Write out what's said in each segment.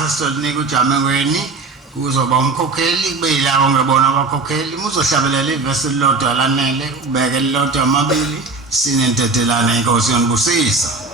ikusasa sizolinika uJamengweni kuzoba umkhokheli kube yilabo ngebona abakhokheli uzohlabelela ivesi lodwa lanele ubeke lodwa amabili sinentetelana inkosi yonibusisa.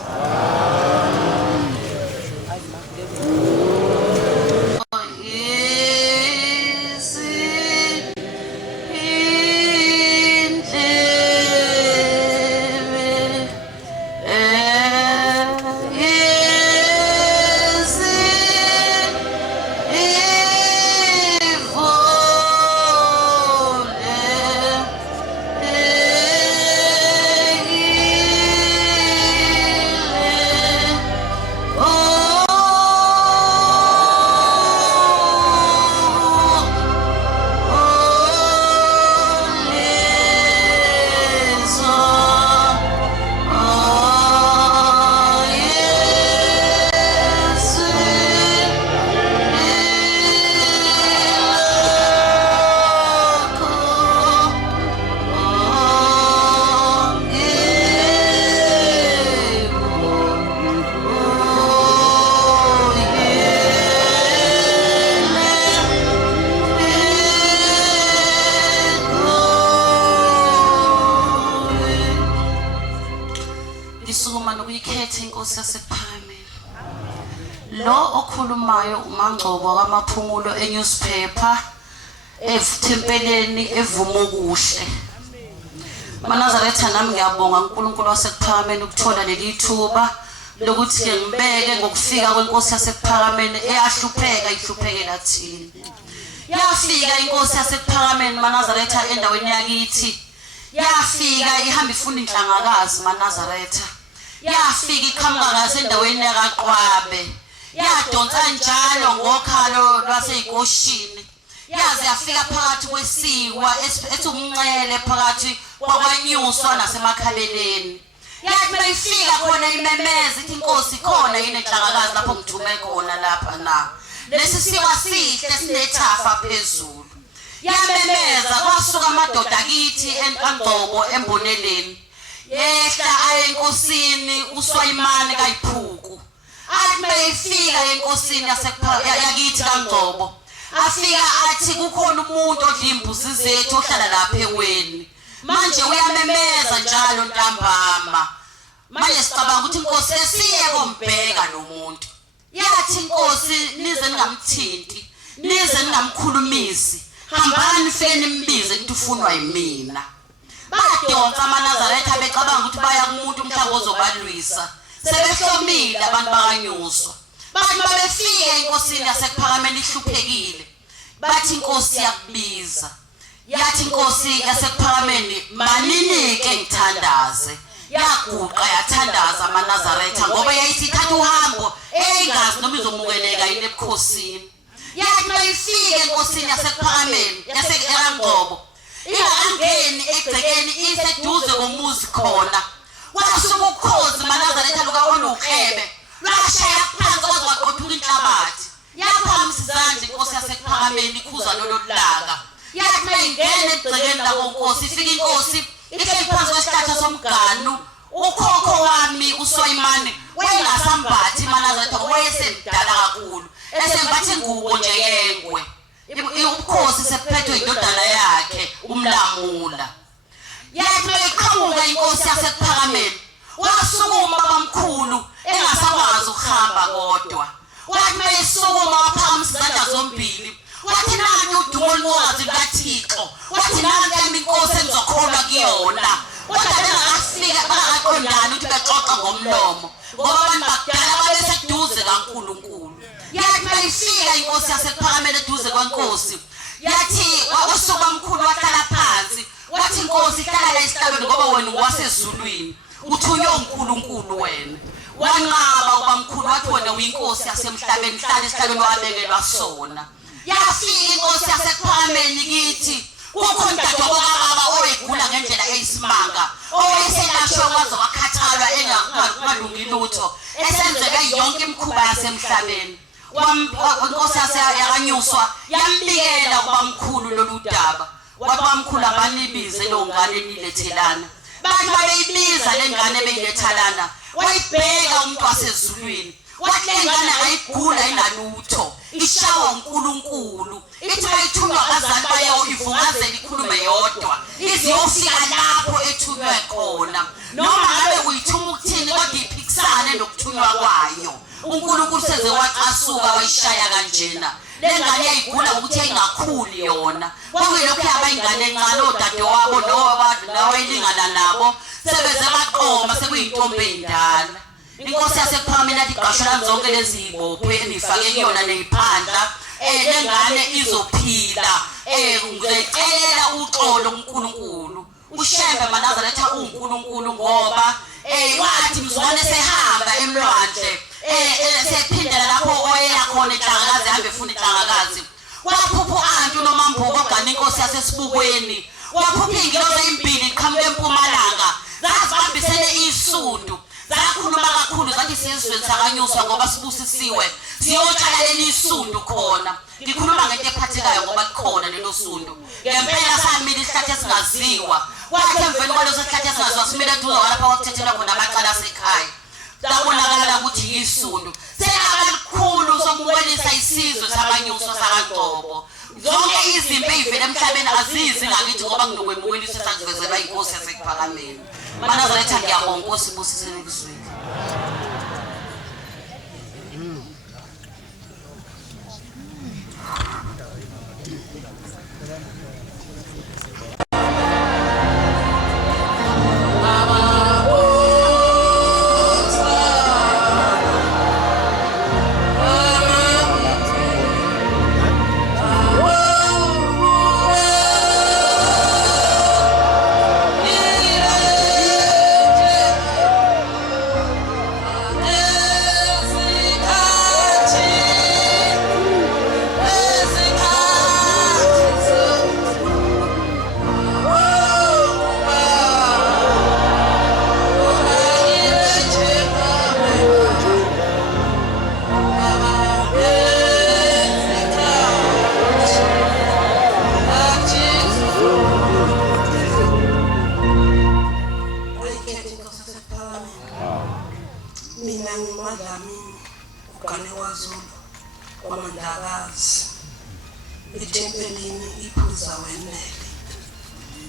Amaphumulo e-newspaper eThempeleni evuma okuhle. Manazaretha nami ngiyabonga uNkulunkulu wasekuphakameni ukuthola leli thuba lokuthi ke ngibeke ngokufika kwenkosi yasekuphakameni eyahlupheka ihluphekela thina. Yafika inkosi yasekuphakameni Manazaretha endaweni yakithi. Yafika ihamba ifuna inhlangakazi Manazaretha. Yafika iqhamuka endaweni yakaqwabe. Yadonsa njalo ngokhalo lwaseyikoshini yaze yafika phakathi kwesiwa ethi umnqele phakathi kwakwanyuswa nasemakhaleleni yathi mayifika khona imemeza ithi inkosi khona yini enhlangakazi lapho ngithume khona lapha na lesi siwa sihle sinethafa phezulu yamemeza kwasuka amadoda akithi enkangcobo emboneleni yehla aye enkosini uSwayimane kayiPhuku athi mayifika enkosini yakithi kaNgcobo afika athi kukhona umuntu odla imbuzi zethu ohlala lapha eweni manje uyamemeza njalo ntambama manje sicabanga ukuthi inkosi esiye kombheka lo muntu yathi inkosi nize ningamthinti nize ningamkhulumisi hambani fike nimbize ukuthi ufunwa yimina badonsa amaNazaretha becabanga ukuthi baya kumuntu mhlawumbe ozobalwisa sebehlomile abantu bakanyuswa bathi babefika enkosini yasekuphakameni ihluphekile bathi inkosi yakubiza yathi inkosi yasekuphakameni maninike ngithandaze yaguqa yathandaza amaNazaretha ngoba yayisithatha uhambo eyingazi noma izomukeleka yini ebukhosini yathi mayifike enkosini yasekuphakameni yaseKangcobo ingangeni egcekeni iseduze komuzi khona wasuka ukhozi amaNazaretha lukaOlukhebe lwashaya phansi kwaze kwaqothula inhlabathi yaphamisa izandla inkosi yasekuphakameni ikhuza lololaka yathi mayingene egcekeni lakonkosi ifika inkosi ihleli phansi kwesihlahla somganu ukhokho wami uSwayimane wayengasambathi amaNazaretha wayesemdala kakhulu esembathi ingubo nje yengwe ubukhosi sephethwe indodana yakhe umlamula yathi mayiqhamuka inkosi yasekuphakameni wasukuma babamkhulu engasakwazi ukuhamba kodwa wathi mayisukuma waphamisa izandla zombili wathi nanti udumo olunqokazi lukaThixo wathi nanti yami inkosi engizokholwa kuyona kodwa bengakafika bangaqondani ukuthi baxoxa ngomlomo ngoba abantu bakudala babeseduze kaNkulunkulu yathi mayifika inkosi yasekuphakameni eduze kwenkosi yathi wasuka mkhulu wahlala phansi wathi inkosi ihlala esihlalweni ngoba wena wasezulwini uthunywe uNkulunkulu wena wanqaba ubamkhulu wathi wena uyinkosi yasemhlabeni hlala esihlalweni wabekelwa sona yafika inkosi yasekuphakameni kithi kukhona dadwababa oyegula ngendlela eyisimanga owayeselashwe waze wakhathalwa engalungi lutho esenzeka yonke imikhuba yasemhlabeni inkosi yakanyuswa yambikela ubamkhulu lolu daba wathi bamkhulu abanibize lo ngane nilethelana bathi bayibiza le ngane beyilethalana wayibheka umuntu wasezulwini wathi le ngane ayigula inalutho ishawa uNkulunkulu ithi bayithunywa abazali bayo ivungazela ikhulume yodwa iziyofika lapho ethunywe khona noma ngabe uyithuma ukuthini kodwa iphikisane nokuthunywa kwayo uNkulunkulu seze waqasuka wayishaya kanjena le ngane yayigula ukuthi ayingakhuli yona kwakuyilokhu abayingane encane odade wabo nawayilingana nabo sebeze baqoma sekuyintombi endala inkosi yasePhakameni yathi qashela zonke lezi ibophe enifake kuyona neziphandla le ngane izophila ngicela uxolo uNkulunkulu uShembe Manazaretha uNkulunkulu ngoba wathi mzwane sehamba emlwandle sephindela lapho oyeya khona eNhlangakazi hambe efuna iNhlangakazi waphupha uAntu noMambuko ogana inkosi yasesibukweni waphupha ingilosi ezimbili iqhamuka eMpumalanga zazibambisene isundu zakhuluma kakhulu zathi sizwe sakanyuswa ngoba sibusisiwe siyotshala leli isundu khona ngikhuluma ngento ephathekayo ngoba kukhona lelo sundu ngempela samile isihlathi esingaziwa wathi emveni kwaleso sihlathi esingaziwa simile eduze lapha kwakuthethelwa khona amaqala asekhaya sabonakala ukuthi isundu selakalikhulu sokubolisa isizwe sabanyuswa sakaNgcobo zonke izimpi ezivela emhlabeni azizi ngakithi ngoba kunokwemukeliswa sakuvezelwa inkosi yasePhakameni Manazaretha ngiyabonga inkosi ibusiseni ebusweni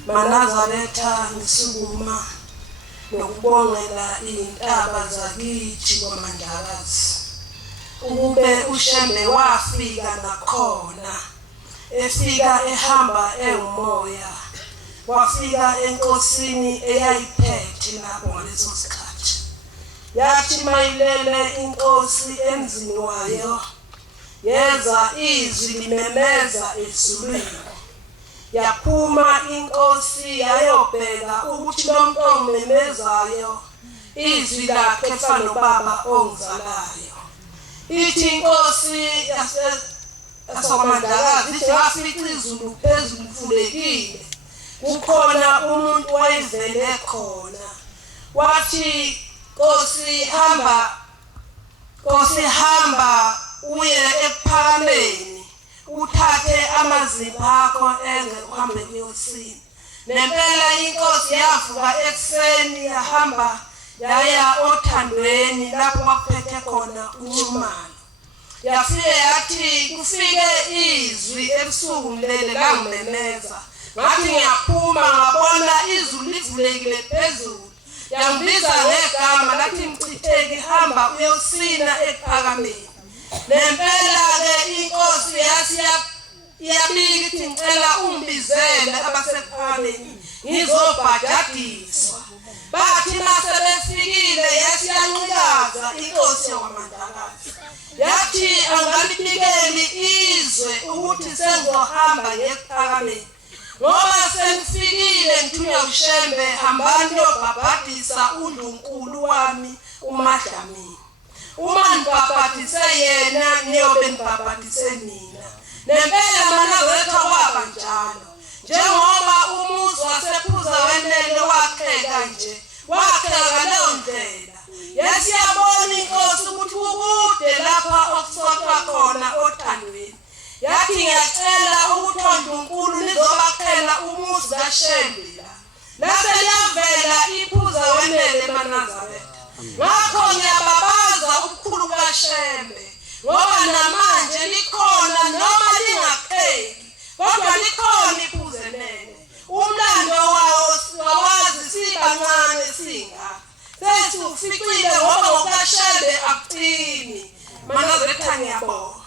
Manazaretha ngisukuma nokubongela intaba zakithi kwaMandlakazi ukube uShembe wafika nakhona efika ehamba engumoya wafika enkosini eyayiphethe lapho ngaleso sikhathi yathi mayilele inkosi emzini wayo yeza izwi limemeza ezulwini yaphuma inkosi yayobheka ukuthi lo muntu omemezayo izwi lakhe fana nobaba ongizalayo ithi inkosi yaseMandlakazi ithi wafica izulu phezulu mfulekile kukhona umuntu wayevele khona wathi Nkosi hamba uye ePhakameni uthathe amazipho akho uhambe kuyosini nempela inkosi yavuka ekuseni yahamba yaya othandweni lapho kwaphethe khona uNcumalo yafike yathi kufike izwi ebusuku lele langimemeza ngathi ngiyaphuma ngabona izulu livulekile phezulu yangibiza ngegama lathi Mchitheki hamba uyosina ePhakameni nempela ke inkosi yathi iyabika ithi ngicela umbizele abasePhakameni ngizobhadadiswa bathi masebefikile yasiyancikaza inkosi yakwaMandlakazi yathi angalibikeli izwe ukuthi sengizohamba ngePhakameni ngoba sengifikile ngithunywa uShembe hambani yobhabhadisa uNdlunkulu wami uMadlamini uma nibhabhadise yena niyobe nibhabhadise mina nempela Manazaretha waba njalo njengoba umuzi wasephuza wenele wakheka nje wakheka leyo ndlela yasiyabona inkosi ukuthi kukude lapha okusokwa khona othandweni yathi ngiyacela ukuthi uNdlunkulu nizobakhela umuzi kaShembe la lase liyavela iphuza wenele Manazaretha ngakho ngiyababaza ngikhuthaza ukhulu kaShembe ngoba namanje likhona noma lingaqheki kodwa likhona iPhuzelele umlando wawo siwazi sibancane singa sesiuficile ngoba ngokaShembe akucini Manazaretha ngiyabonga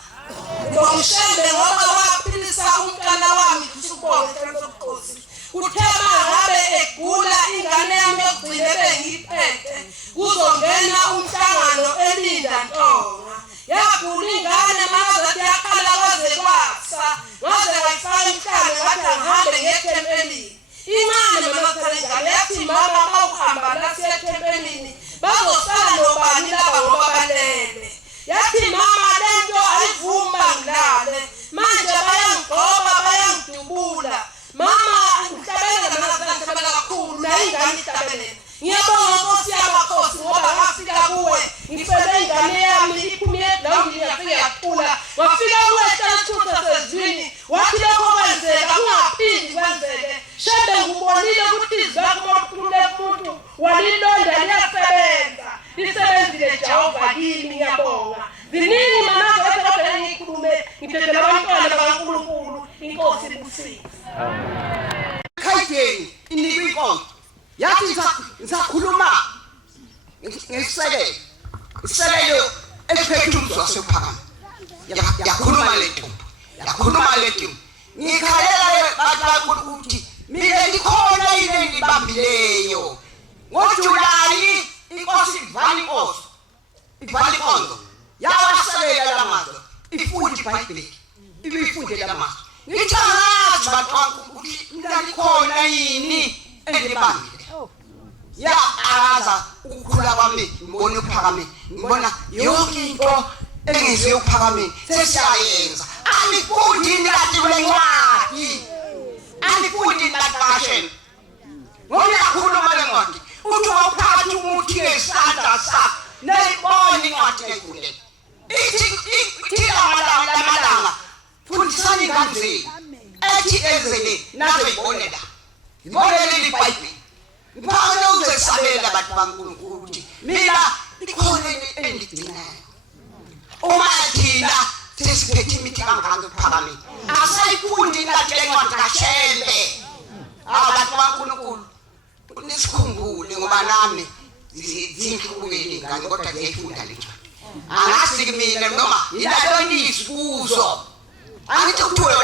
ngoMshembe ngoba waphilisa umntana wami kusubonga eNkosi kuthema ngabe egula ingane yami yokugcina bengiphethe kuzongena umhlangano elinda Ntonga yagula ingane Manazaretha yakhala kwaze kwasa ngaze ngayifaka imhlane ngathi ngihambe ngethempelini incane Manazaretha ingane yathi mama bawuhamba la siya thempelini bazosala nobani laba ngoba balele yathi mama lento ayivuma ngilale manje bayangigcoba bayangidubula mama ngihlabela Manazaretha kakhulu na ingane ihlabelela ngiyabonga Nkosi yamakhosi ngoba ngafika kuwe ngifele ingane yami iphumile la ngiyafika yaphula wafika kuwe ehlutha sezwini wathi lokho kwenzeka ungaphindi kwenzeke Shembe ngubonile ukuthi izakho umuntu walilonda liyasebenza lisebenzile Jehova kimi ngiyabonga ziningi Manazaretha kodwa ngikhulume ngiphethe labantwana bakaNkulunkulu inkosi ibusise Khayideni inikwe inkonzo yathi ngisakhuluma ngesisekelo esiphethe umzwa wasephakama yakhuluma le ntombi ngikhalela abantu ukuthi mina ndikhona yini engibambileyo ngoJulayi inkosi ivala inkonzo yawasekela lamazwi ifunda iBhayibheli ibifunde lamazwi ngithangazi abantu ukuthi ngalikhona yini engibambile aza ukukhula kwami ngibona uPhakameni ngibona yonke into engize uPhakameni sesiyayenza anifundi indati kwencwadi anifundi indati kaShembe ngoba yakhuluma lencwadi uthi wawuphatha umuthi ngesandla sakho nayibona incwadi ngekule ithi amalanga fundisani ingane zenu ethi ezele nazo ibonela iBhayibheli Ngibona uzesabela abantu baNkulunkulu ukuthi mina likhona endigcinayo uma thina sesiphethe imithi kangaka ePhakameni asayifundi indati lencwadi kaShembe abantu baNkulunkulu nisikhumbule ngoba nami zinhlukile ingane kodwa ngiyayifunda le ncwadi angazi kimi noma yilalo nisibuzo angithi uthuwe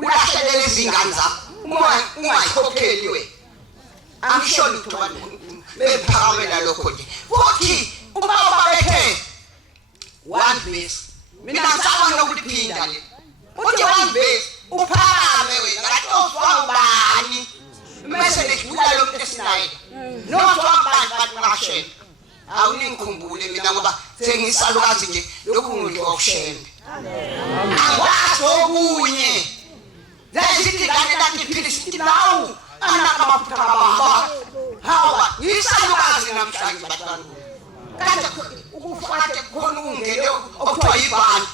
ulahlele izingane zakho ungayikhokheli wena angishoni ukuthi abantu bephakamela lokho nje futhi uma babethe one verse mina ngicabanga ukuphinda le uthi one verse uphakame wena ngathi ozwangubani mase lekudala lo tesinayo nozwangubani abantu kaShembe awunikhumbule mina ngoba sengisalukazi nje lokhu ngidliwa uShembe akwazi okunye lesithi kanti lathi nawu anakamaphutha kabamba hawa yisalukazi namhlanje batwana kanti ukufate khona ungene okuthiwa yibhani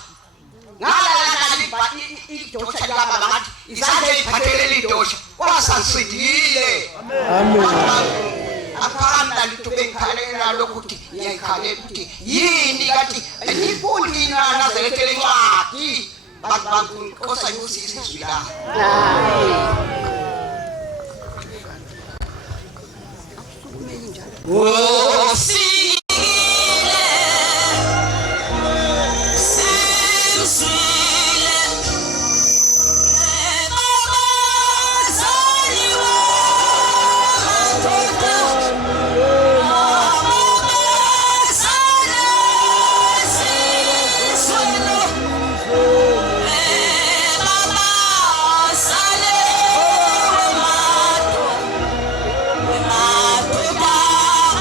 ngalala nalibhani idosha laba ngathi isande iphathele idosha kwasansidile amen aphanda litube ngikhalela lokuthi ngiyakhalela ukuthi yini kanti nifundi Manazaretha lencwadi bantu Nkosi yusisi izwila oh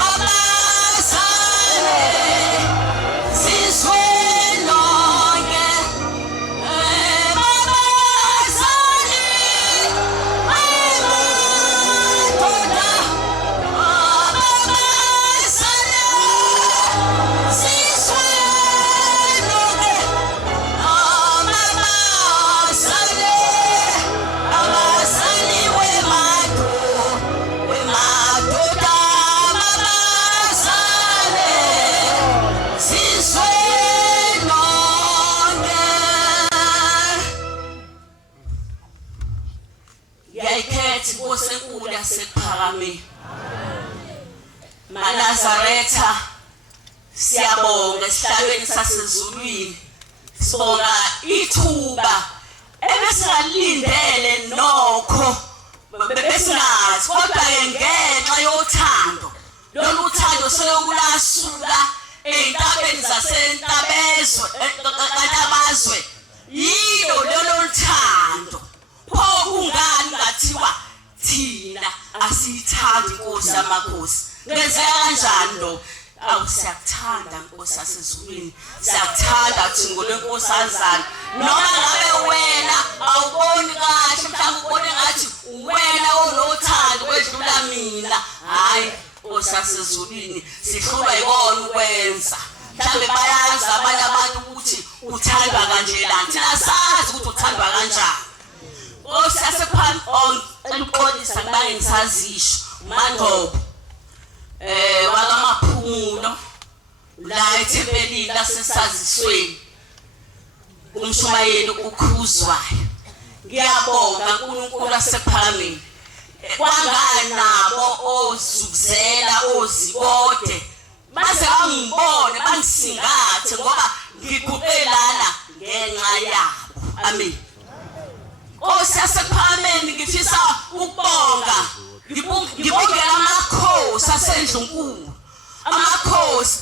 Baba ethi Nkosi enkulu yasePhakameni. Manazaretha siyabonga esihlabeni sasezulwini. Sibonga ithuba ebesingalindele nokho besingazi kodwa ngenxa yothando. Lolu thando selokulasuka entabeni zasentabezwe kantabazwe. Yilo lolu thando. Pho kungani ngathiwa thina asiyithandi Nkosi yamakhosi. Ngenzeka kanjani lo? Awusiyakuthanda Nkosi yasezulwini. Siyakuthanda Thungo lenkosazana. Noma ngabe wena awuboni kahle mhlawumbe ubone ngathi wena onothando wedlula mina. Hayi Nkosi yasezulwini sihlulwa yikona ukwenza. Mhlawumbe bayazi abanye abantu ukuthi uthandwa kanjena. Thina sazi ukuthi uthandwa kanjani. Nkosi yasePhakameni eluqondisa kubange ngisazisho uMandobo wakamaphumulo la ethempelini lasesazisweni umshumayeli ukhuzwayo. Ngiyabonga uNkulunkulu wasePhakameni kwangani nabo ozukuzela ozibode baze bangibone bangisingathe ngoba ngiguqelana ngenxa yabo. Amen. Nkosi yasePhakameni ngifisa ukubonga ngibongela amakhosi asendlunkulu. Amakhosi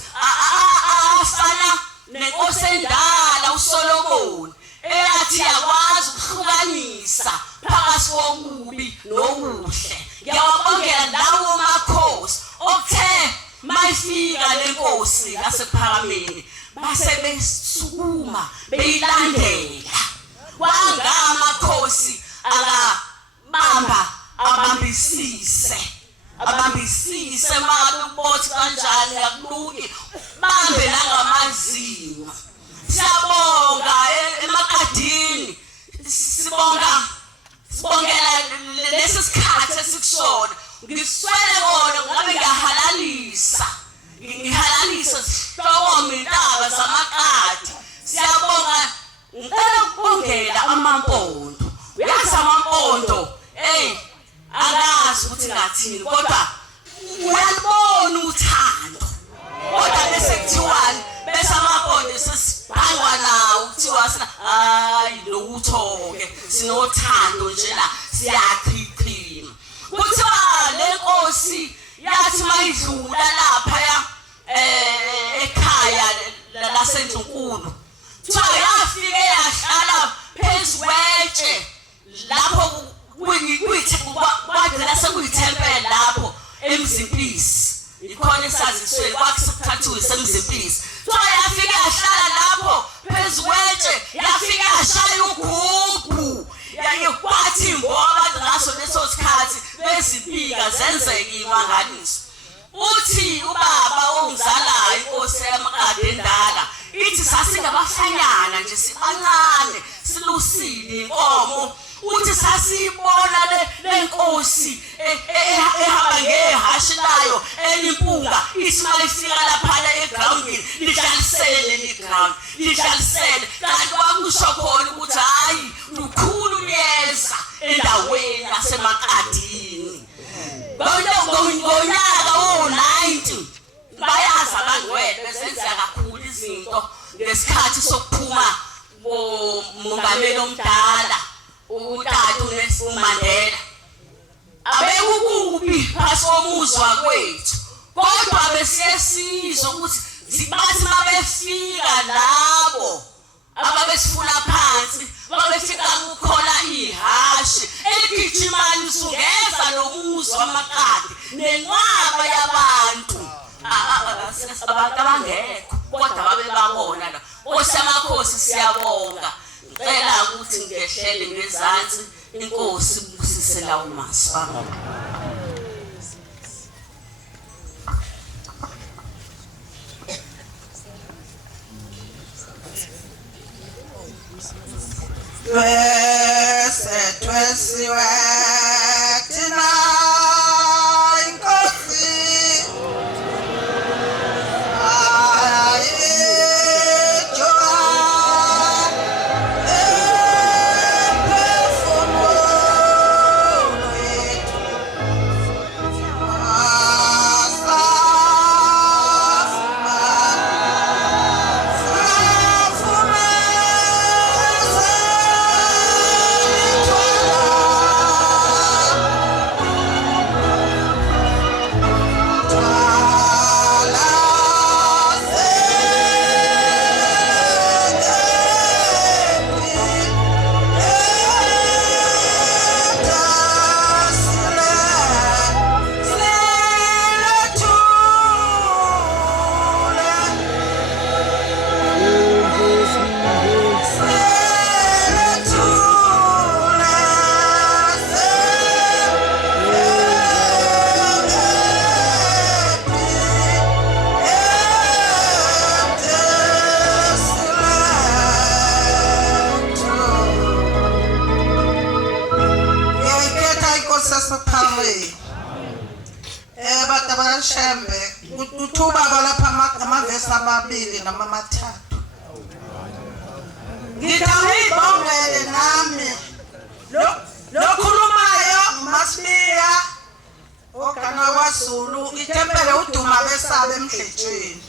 afana nenkosi endala uSolomoni eyathi yakwazi ukuhlukanisa phakathi kokubi nokuhle. Ngiyawabongela lawo amakhosi okuthe mayifika lenkosi yasePhakameni base besukuma beyilandela. Wangamakhosi akabamba abambisise mabe ubothi kanjani akuluki bambe nangamazinyo. Siyabonga emakadini sibongela lesi sikhathi esikusona. Ngiswele kona ngabe ngihalalisa sihloko intaba zamakadi. Siyabonga ngicela ukubongela amampondo. Uyazi amampondo akazi ukuthi ngathini kodwa uyalibona uthando. Kodwa bese kuthiwani bese amampondo sesibhangwa nawo kuthiwa sina hayi lokutho-ke sinothando nje la siyachichima. Kuthiwa le nkosi yathi mayidlula laphaya ekhaya lasendlunkulu kuthiwa yafike yahlala phezu kwetshe lapho kwadela sekuyithempele lapho eMzimpisi. Ikhona esazisweni kwakusekuthathiwe seMzimpisi. Kuthiwa yafike yahlala lapho phezu kwetshe yafike yashaya ugubhu. Kwathi ngoba ngaso leso sikhathi bezipika zenzeka imangaliso. Uthi ubaba ongizalayo inkosi yamakade endala ithi sasingabafanyana nje sibancane silusile inkomo. Uthi sasibona lenkosi ehamba ngehashi layo elimpunga ithi mayifika lapha egroundini lidlalisele liground lidlalisele. Kanti kwakusho khona ukuthi hayi lukhulu liyeza endaweni yasemakadini. Ngonyaka wo-90 bayazi abangcwele besenzeka kakhulu izinto ngesikhathi sokuphuma umongameli omdala uTata uMandela. Abekukubi phakathi komuzwa kwethu kodwa besiyesizwa ukuthi bathi mabefika labo ababesifuna phansi babefika kukhona ihashi eligijimani sungeza nomuzwa wamakade nenqaba yabantu abantu abangekho kodwa babebabona la. Nkosi yamakhosi siyabonga. Ngicela ukuthi ngehlele ngezansi inkosi ibusise lawo masa. Twesiwe tina inkosi Shembe uthuba balapha amavesi amabili noma amathathu. Ngidawibongele nami lokhulumayo Masibiya ogana kwaZulu itempele uduma besabe emdletshweni.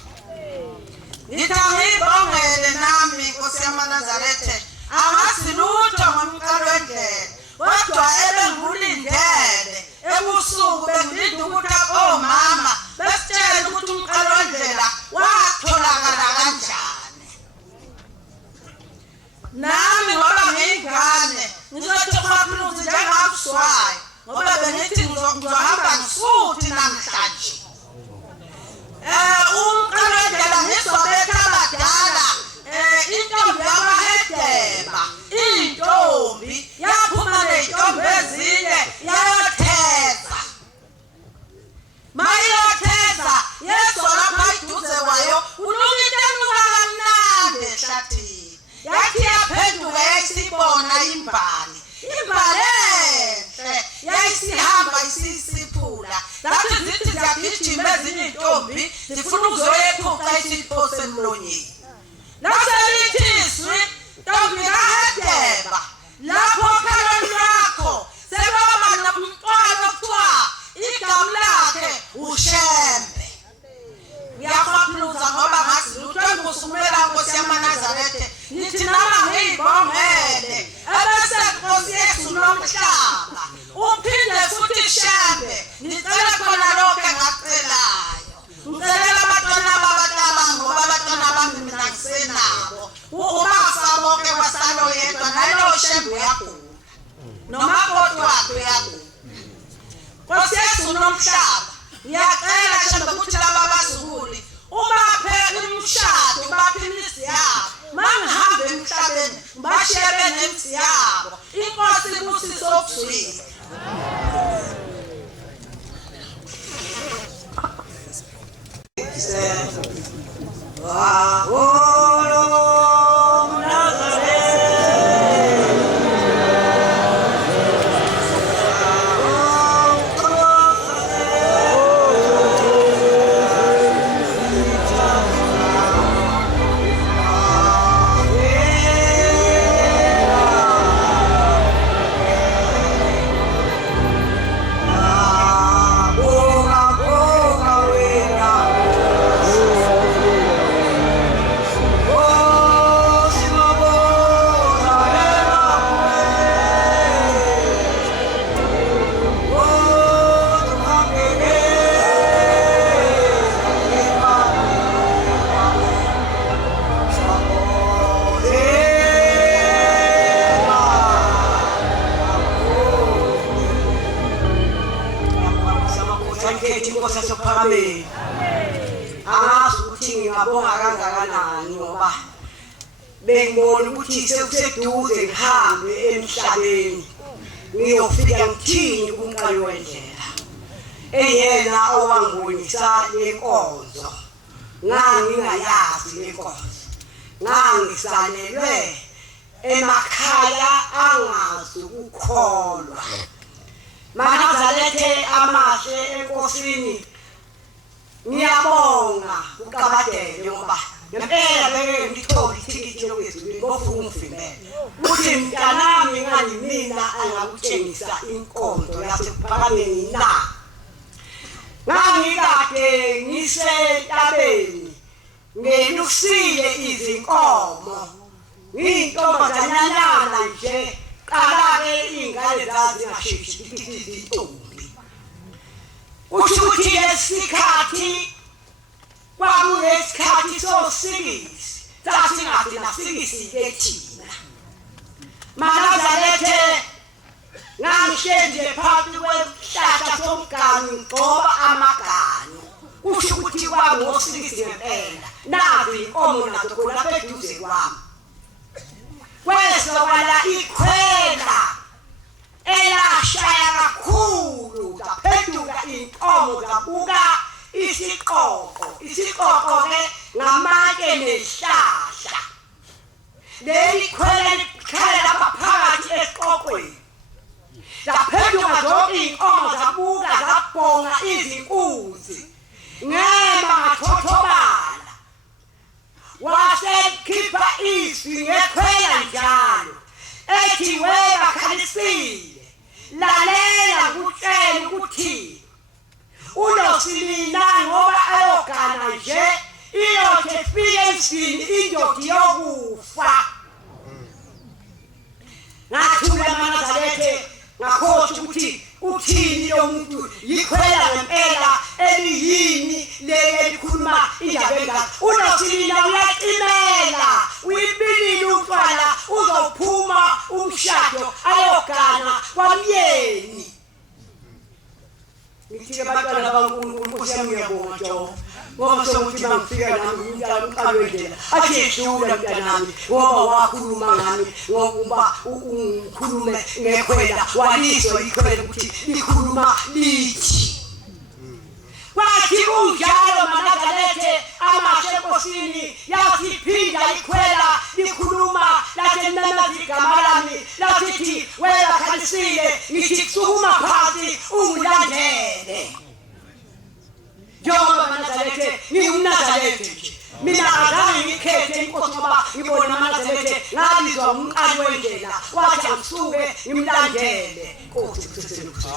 Ngidawibongele nami Nkosi yamaNazaretha angasilutho ngomqalo wendlela kodwa ebengulindele ebusuku bengilinde ukuthi omama besitshela ukuthi umqalo wendlela watholakala kanjani. Nami ngoba ngiyingane ngizothi kwaphuluzi njengabuswayo ngoba bengithi ngizohamba ngisuthi namhlanje. Umqalo wendlela ngizobetha abadala intombi yamahedeba intombi yaphuma ney'ntombi ezinye yayotheza mayotheza yezolapha iduze kwayo unuka into enuka kamnandi ehlathini yathi yaphenduka yayisibona imbali enhle yayisihamba isisiphula zathi zithi ziyagijima ezinye iy'ntombi zifuna ukuzoyephuca isiphose emlonyeni. Nasalithiswi ntombi kahedeba lapho khalweni lwakho sebaba nomntwana okuthiwa igama lakhe uShembe. Ngiyakwaphuluza ngoba ngazi lutho engusumela Nkosi yamaNazaretha ngithi nama ngiyibongele ebese Nkosi Yesu nomhlaba uphinde futhi Shembe ngicela khona lokho engacelayo. Ngicela abantwana babataba ngoba abantwana bami mina ngisenabo ubafa bonke kwasalo yedwa nalo Shembe uyagula nomakoti wakhe uyagula. Nkosi Yesu nomhlaba ngiyacela Shembe ukuthi laba abazukuli ubaphe umshado ubaphe imizi yabo mangihambe emhlabeni ngibashiye benemizi yabo. Inkosi ibusise okuzwile. Bengibona ukuthi sekuseduze ngihambe emhlabeni ngiyofika ngithini kumqalo wendlela eyena owangibonisa lenkonzo ngangingayazi lenkonzo ngangisalelwe emakhaya angazi ukukholwa. Manazarethe amahle enkosini ngiyabonga uqabadele ngoba ngempela beke ngithola ithikithi lokwezulu ngofuna umvimela uthi mntanami ngani mina angakutshengisa inkonzo yasephakameni na. Ngangikade ngisentabeni ngenusile izinkomo ngiyintombazanyana nje qala-ke iy'ngane zazingasheshi ukuthi izintombi. Kusho ukuthi lesikhathi kwakulesikhathi sosikisi sasingathi nasikisi-ke thina. Manazarethe ngangihlezi phansi kwesihlahla somganu ngigcoba amaganu. Kusho ukuthi kwakungosikisi ngempela nazi iy'nkomo nazo khonapha eduze kwami. Kwesokwala ikhwela elashaya kakhulu zaphenduka iy'nkomo zabuka isiqoqo-ke ngamake nezihlahla. Leli khwela likhala lapha phakathi esiqoqweni zaphenduka zonke iy'nkomo zabuka zabhonga izinkunzi singekhwela njalo ethi webakhalisile lalela ngutshela ukuthi unosilina ngoba ayogana nje iyothi efike endlini indoda yokufa ngathula amaNazarethe ngakhothi ukuthi uthini lo muntu yikhwela ngempela eliyini lelikhuluma indaba engaka unosilina uyaqinela uyibilile umfana uzophuma umshado ayogana kwamyeni ngithi abantwana baNkulunkulu Nkosi yami ngiyabonga Jehova ngoba sokuthi bangifika nami umntana uqalwendlela athi ehlula mntanami ngoba wakhuluma ngami ngokuba ukhulume ngekhwela walizwa ikhwela ukuthi likhuluma lithi kwathi kunjalo amaNazarethe amasha enkosini yathi phinda ikhwela likhuluma lathi nanazi igama lami lathi webakhalisile ngithi kusukuma phansi ungilandele Njengoba amaNazarethe ngiyumNazarethe nje mina azange ngikhethe inkosi ngoba ngibona amaNazarethe ngalizwa umqali wendlela wathi angisuke ngimlandele Nkosi kusesenokuthi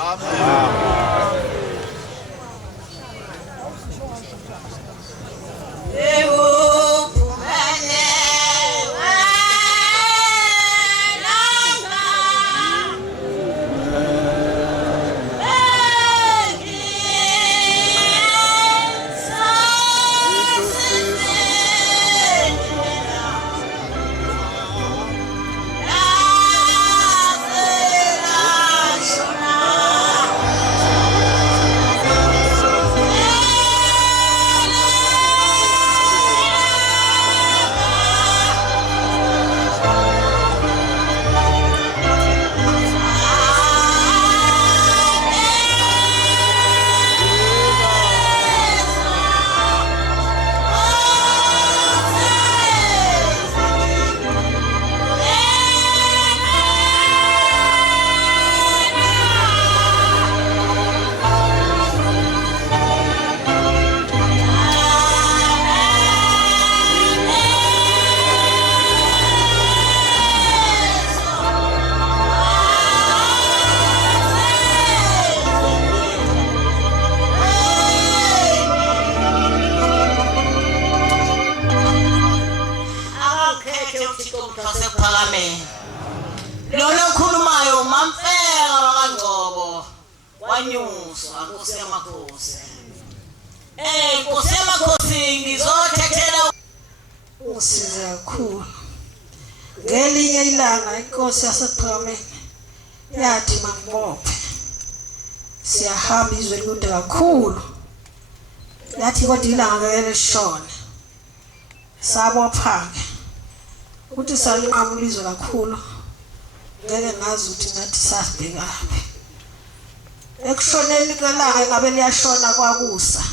Ngelinye ilanga inkosi yasePhakameni yathi mangibophe siyahamba izwe likude kakhulu yathi kodwa ilanga ngeke lishone sabopha-ke ukuthi salinqamula izwe kakhulu ngeke ngazi ukuthi ngathi sasibhekaphi ekushoneni kwelanga ngabe liyashona kwakusa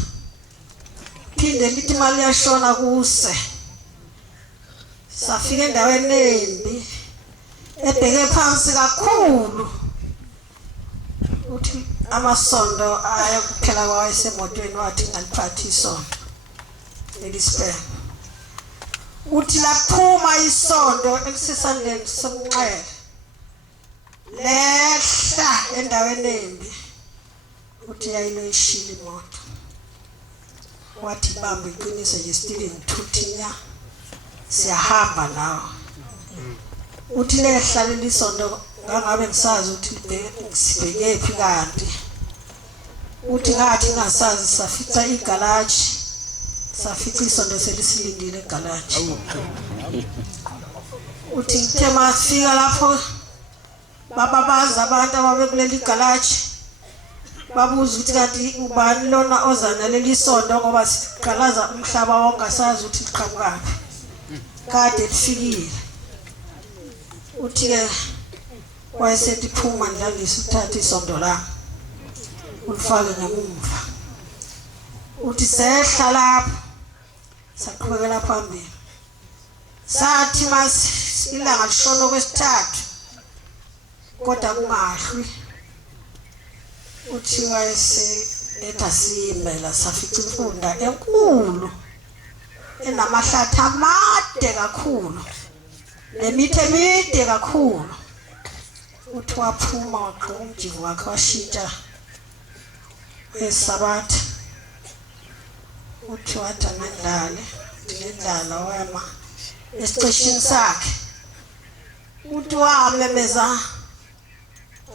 phinde lithi mali liyashona kuse safika endaweni embi ebheke phansi kakhulu uthi amasondo ayakuphela kwawo esemotweni wathi ngaliphathi isondo elisiphe uthi laphuma isondo elisesandleni somnxele lehla endaweni embi uthi yayiloyishila imoto wathi bamba iqiniso nje Stephen Thuthinya siyahamba nawo uthi lehla lelisondo ngangabe ngisazi ukuthi sibheke phi kanti uthi ngathi ngasazi safica igalaji safica isondo selisilindile egalaji uthi ngithe masifika lapho bababaza abantu ababekuleli galaji babuza ukuthi kanti ubani lona ozana leli sondo ngoba siqalaza umhlaba wonke asazi ukuthi liqhamukapi kade lifikile uthi-ke wayesethi phuma ndlalisa uthatha isondo lami ulifake ngemumva uthi sehla lapho saqhubekela phambili sathi ilanga lishona okwesithathu kodwa kungahlwi uthi wayeseletha siyimela safica imfunda enkulu enamahlathi amade kakhulu nemithe emide kakhulu uthi waphuma waqoka umjivo wakhe washintsha esabatha uthi wathi amandlale ndidlala wema esiceshini sakhe uthi wamemeza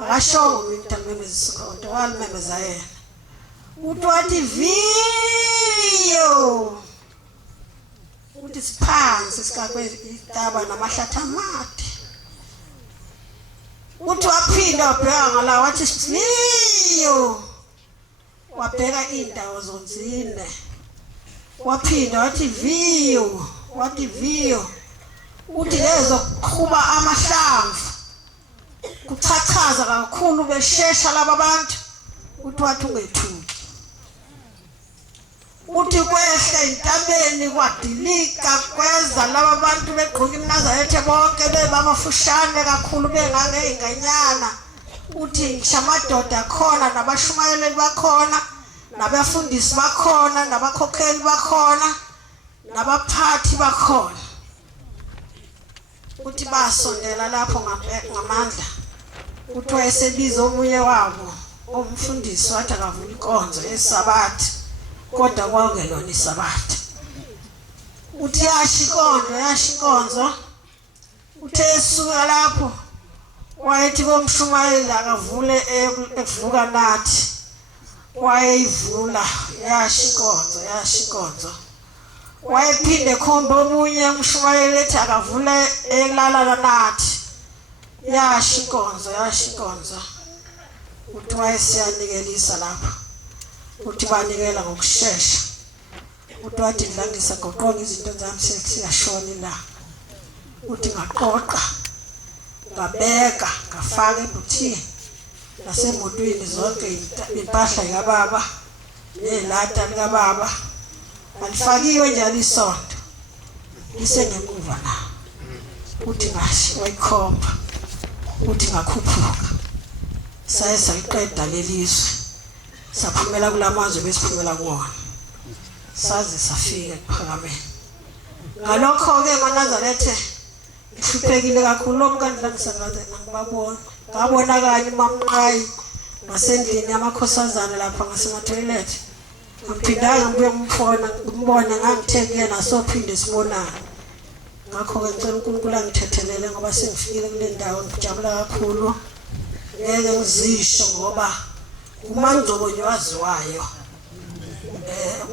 akasho umuntu amemeza konke walimemeza yena uthi wathi viyo uthi siphansi sikakwe itaba namahlathi amade uthi waphinda wabheka ngala wathi viyo wabheka indawo zonzine waphinda wathi viyo uthi lezo kuba amahlamvu kuchachaza kakhulu beshesha laba bantu uthi wathi ungethuki uthi kwehle intabeni kwadilika kweza laba bantu begqoka iMnazaretha bonke bebamafushane kakhulu bengangeyinganyana uthi ngisho amadoda akhona nabashumayeli bakhona nabafundisi bakhona nabakhokheli bakhona nabaphathi bakhona uthi basondela lapho ngamandla uthi wayesebiza omunye wabo umfundisi wathi akavula inkonzo yesabathi kodwa kwakungelona isabathi uthi yasha inkonzo uthi esuka lapho wayethi komshumayeli akavule evuka nathi wayeyivula yasha inkonzo wayephinde khomba omunye umshumayeli ethi akavule elala nathi yasha inkonzo uthi wayesiyanikelisa lapho uthi banikela ngokusheshsha uthi wathi ndlangisa goqonga izinto zami siyashona la uthi ngaqoqa ngabeka ngafaka ebuthini nasemotweni zonke impahla kababa nelata likababa alifakiwe njalo isonto lisengemuva na uthi ngashi wayikhomba uthi ngakhuphuka saye sayiqeda lelizwe saphumela kulamazwe besiphumela kuwona saze safika ePhakameni ngalokho ke eMnazaretha ngihluphekile kakhulu omkandla ngisangaze ngibabona ngabona kanye uMamqayi ngasendlini yamakhosazana lapha ngasematoilet ngiphindanga ngibuye ngimbona ngangithe yena sophinde sibonana ngakho ke ngicela uNkulunkulu angithethelele ngoba sengifikile kule ndawo ngijabula kakhulu ngeke ngizisho ngoba uMandlobo ngiwaziwayo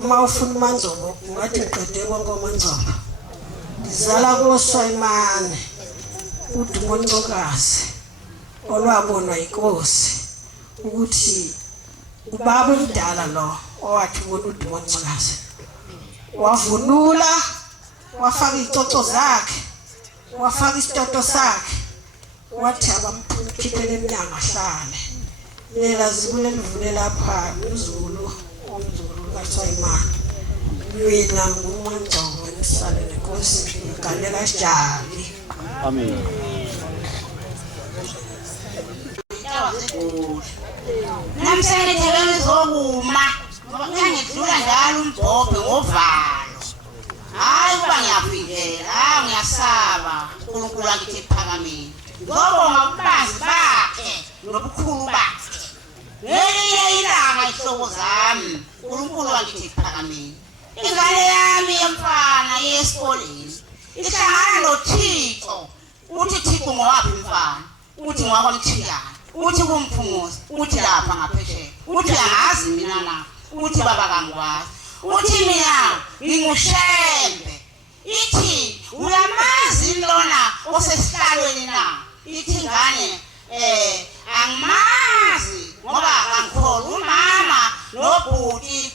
uma ufuna uMandlobo ungathi ngiqede konke uMandlobo ngizala koSwayimane uDumoncokazi olwabonwa inkosi ukuthi ubaba umdala lo owathi ubona uDumoncokazi wavunula wafaka icoco zakhe wafaka isitoto sakhe wathi abamkhiphele eminyango ahlale lela zibule livule lapha umzulu kaSwayimane mina nguMandlobo nisale nenkosi igalela sijali amen namhlanje thebele zokuma ngoba ngiyangidlula njalo umbhobhe ngovalo hayi uba ngiyafindela ngiyasaba uNkulunkulu angithi ePhakameni ngobonga ububanzi bakhe nobukhulu bakhe ngelinye ilanga ihloko zami uNkulunkulu angithi ePhakameni ingane yami yemfana yesikoleni ihlangana noThixo uthi Thixo ngowaphi mfana uthi ngwakwaMthiyana uthi kumphumuza uthi lapha ngaphesheya uthi angazi mina na uthi baba kangikwazi uthi mina nginguShembe ithi uyamazi lona osesihlalweni na ithi ngane angimazi ngoba angikholwa umama nobhuti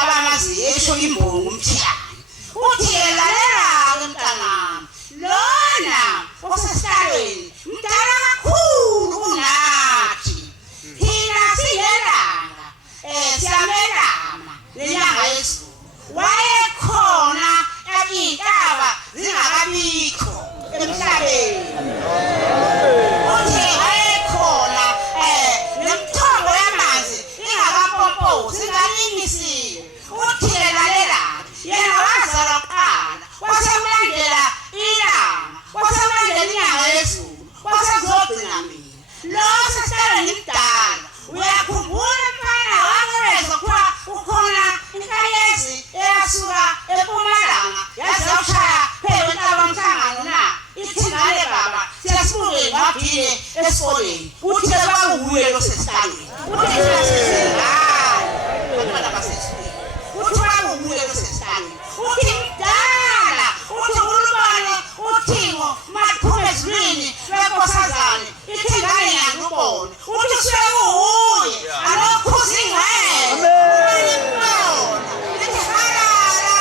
abamazi esho imbongo uMthiyana uthi lalela ke mntanami lona osesihlalweni mdala kakhulu kunathi thina siyelanga siyamelama lenyanga yezulu wayekhona iy'ntaba zingakabikho emhlabeni uthi wayekhona nemithombo yamanzi ingakapompozi ingalingisiwe uthi lalela yena wazalwa kuqala wasemlandela ilanga ngimdala uyakhumbula mfana wakwezwa kuba ukhona inkanyezi eyasuka eMpumalanga yaze yashaya phezu kwentabamhlangano na ithi ngale baba siyasibukele ngabhile esikoleni uthi kwakuwuye lo sesikalweni uthi sasizingane abantwana basesikoleni uthi kwakuwuye lo sesikalweni uthi mdala uthi ulubane uthingo maphume ezulwini lwenkosazane ithi ngane ngiyakubona uthi sekuwuye alokhuza ingcebo ithi halala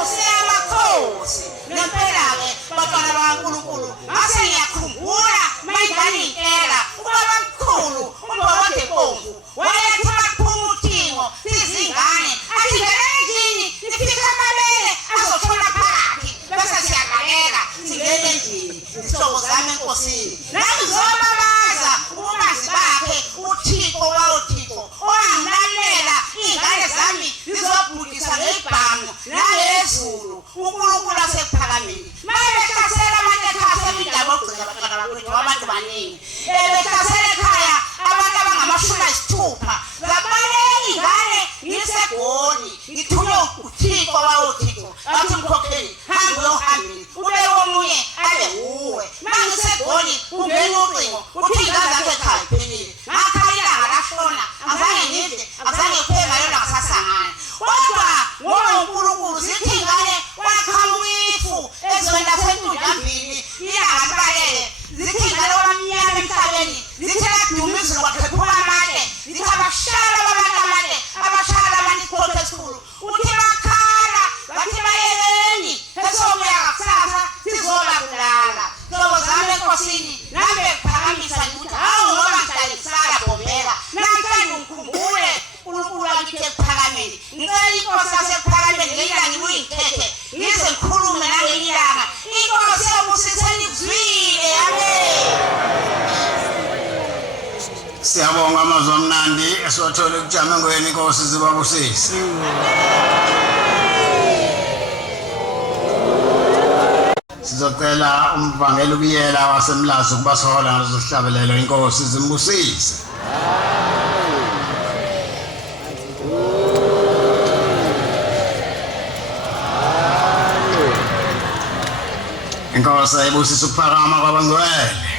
oseyamakhosi ngempela-ke bantwana bakaNkulunkulu ngase ngiyakhumbula mayingane impela ubaba mkhulu umbawode bomvu wayethi makuphuma uthingo sizingane athi ngelendlini nifike amabele azothola phakathi bese siyagaleka singene endlini izihlobo zami enkosini nami zobabaza ubumazi bakhe uThixo wawoThixo owangilalela iy'ngane zami zizobhudisa ngebhangu nangezulu uNkulunkulu asephakameni mayebehlasela amatekhasi emidabo ogcina abantwana bakwethu abantu baningi ebehlasela ekhaya abantu abangama-60 zabaleka iy'ngane ngisegoli ngithunywe uThixo wawoThixo athi mkhokheli hambe uyohambeni ube omunye abe wuwe mangisegoli ungena ucingo uthi iy'ngane zakho ekhaya iphelile ngakhala ilanga lashona azange ngidle azange kupheke ngayona ngasasangane kodwa ngoba uNkulunkulu zithi iy'ngane wakhamuifu ezweni lasentunjambili ilanga libalele zithi iy'ngane wamnyama emhlabeni zithi ladume izulu kwaqhephula amade zithi abashala babantu amade abashala abantu isikhoto esikhulu uthi bakhala bathi bayeleni esobuya ngakusasa sizoba kulala hlobo zami enkosini nambe kuphakamisa ukuthi hawu ngoba ngihlale ngisayabhombeka namhlanje ngikhumbule uNkulunkulu wakithi ekuphakameni ngicela inkosi yasekuphakameni ngelanga ngibuyingithethe ngize ngikhulume nangelinye ilanga inkosi yobusiseni kuzwile amen. Siyabonga amazwi amnandi esiwathole kuJamengweni inkosi zibabusise. Sizocela umvangeli ubiyela wasemlazi ukuba sohola ngalozihlabelelo inkosi zimbusise. Inkosi ayibusise ukuphakama kwabangcwele.